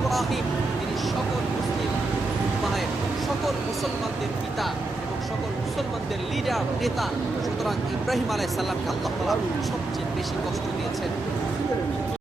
ইব্রাহিম, তিনি সকল মুসলিম উম্মাহের, সকল মুসলমানদের পিতা এবং সকল মুসলমানদের লিডার, নেতা। সুতরাং ইব্রাহিম আলাইহিস সালামকে আল্লাহ তাআলা সবচেয়ে বেশি কষ্ট দিয়েছেন।